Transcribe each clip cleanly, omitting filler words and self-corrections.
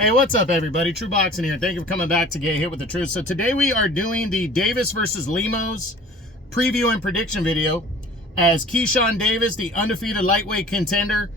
Hey, what's up, everybody? True Boxing here. Thank you for coming back to Get Hit with the Truth. So today we are doing the Davis versus Lemos preview and prediction video, as Keyshawn Davis, the undefeated lightweight contender,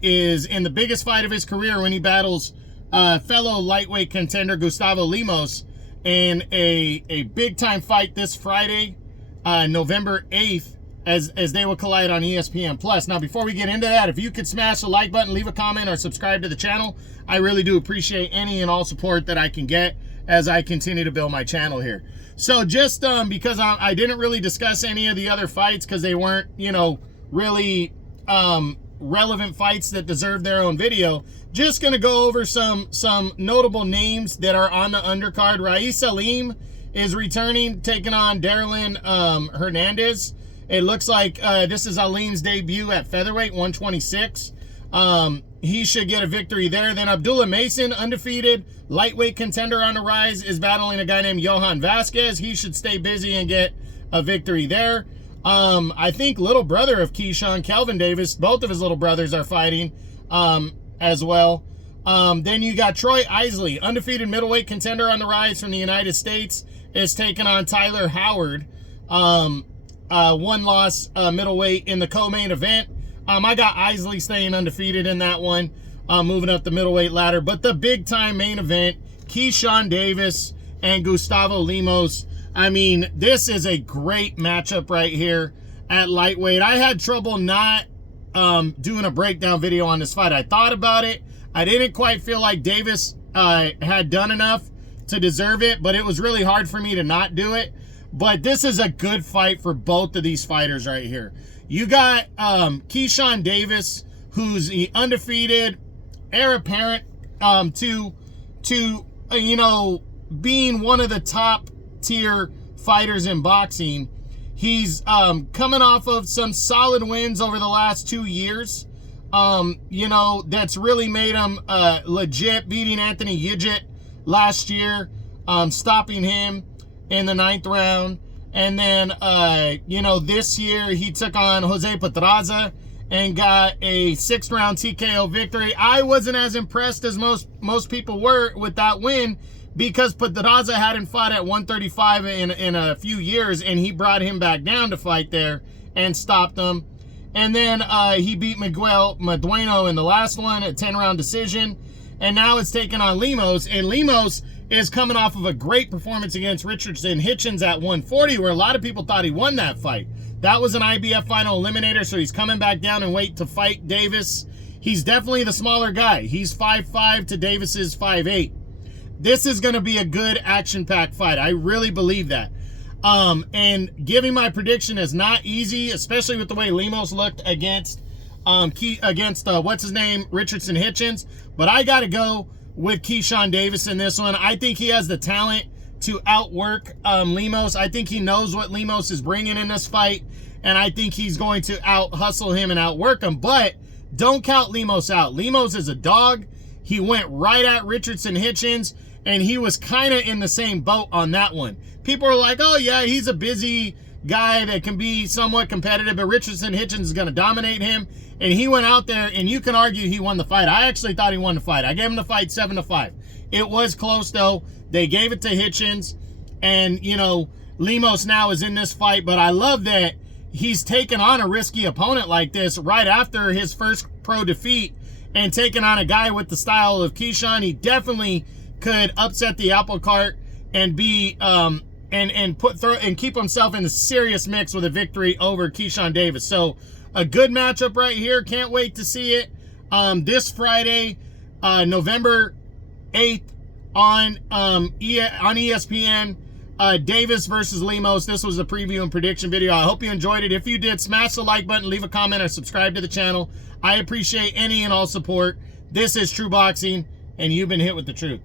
is in the biggest fight of his career when he battles fellow lightweight contender Gustavo Lemos in a big-time fight this Friday, November 8th, as they will collide on ESPN+. Now, before we get into that, if you could smash the like button, leave a comment, or subscribe to the channel, I really do appreciate any and all support that I can get as I continue to build my channel here. So just because I didn't really discuss any of the other fights because they weren't, really relevant fights that deserve their own video, just going to go over some notable names that are on the undercard. Rais Salim is returning, taking on Darlin Hernandez. It looks like this is Alim's debut at featherweight, 126. He should get a victory there. Then Abdullah Mason, undefeated lightweight contender on the rise, is battling a guy named Johan Vasquez. He should stay busy and get a victory there. I think little brother of Keyshawn, Kelvin Davis, both of his little brothers are fighting as well. Then you got Troy Isley, undefeated middleweight contender on the rise from the United States, is taking on Tyler Howard. One loss middleweight in the co-main event. I got Isley staying undefeated in that one, moving up the middleweight ladder. But the big-time main event, Keyshawn Davis and Gustavo Lemos. I mean, this is a great matchup right here at lightweight. I had trouble not doing a breakdown video on this fight. I thought about it. I didn't quite feel like Davis had done enough to deserve it, but it was really hard for me to not do it. But this is a good fight for both of these fighters right here. You got Keyshawn Davis, who's the undefeated heir apparent to being one of the top tier fighters in boxing. He's coming off of some solid wins over the last 2 years. That's really made him legit, beating Anthony Yigit last year, stopping him in the 9th round. And then, this year he took on Jose Pedraza and got a 6th round TKO victory. I wasn't as impressed as most people were with that win, because Pedraza hadn't fought at 135 in a few years, and he brought him back down to fight there and stopped him. And then he beat Miguel Medueno in the last one, a 10-round decision. And now it's taking on Lemos, and Lemos is coming off of a great performance against Richardson Hitchens at 140, where a lot of people thought he won that fight. That was an IBF final eliminator, so he's coming back down and weight to fight Davis. He's definitely the smaller guy. He's 5'5" to Davis's 5'8". This is going to be a good action-packed fight. I really believe that. And giving my prediction is not easy, especially with the way Lemos looked against Richardson Hitchens. But I got to go with Keyshawn Davis in this one. I think he has the talent to outwork Lemos. I think he knows what Lemos is bringing in this fight, and I think he's going to out-hustle him and outwork him. But don't count Lemos out. Lemos is a dog. He went right at Richardson Hitchens, and he was kind of in the same boat on that one. People are like, oh, yeah, he's a busy guy that can be somewhat competitive, but Richardson Hitchens is going to dominate him. And he went out there, and you can argue he won the fight. I actually thought he won the fight. I gave him the fight 7-5. It was close, though. They gave it to Hitchens, and, Lemos now is in this fight. But I love that he's taken on a risky opponent like this right after his first pro defeat, and taking on a guy with the style of Keyshawn. He definitely could upset the apple cart and be and keep himself in the serious mix with a victory over Keyshawn Davis. So a good matchup right here. Can't wait to see it this Friday, November 8th on ESPN. Davis versus Lemos. This was a preview and prediction video. I hope you enjoyed it. If you did, smash the like button, leave a comment, or subscribe to the channel. I appreciate any and all support. This is True Boxing, and you've been hit with the truth.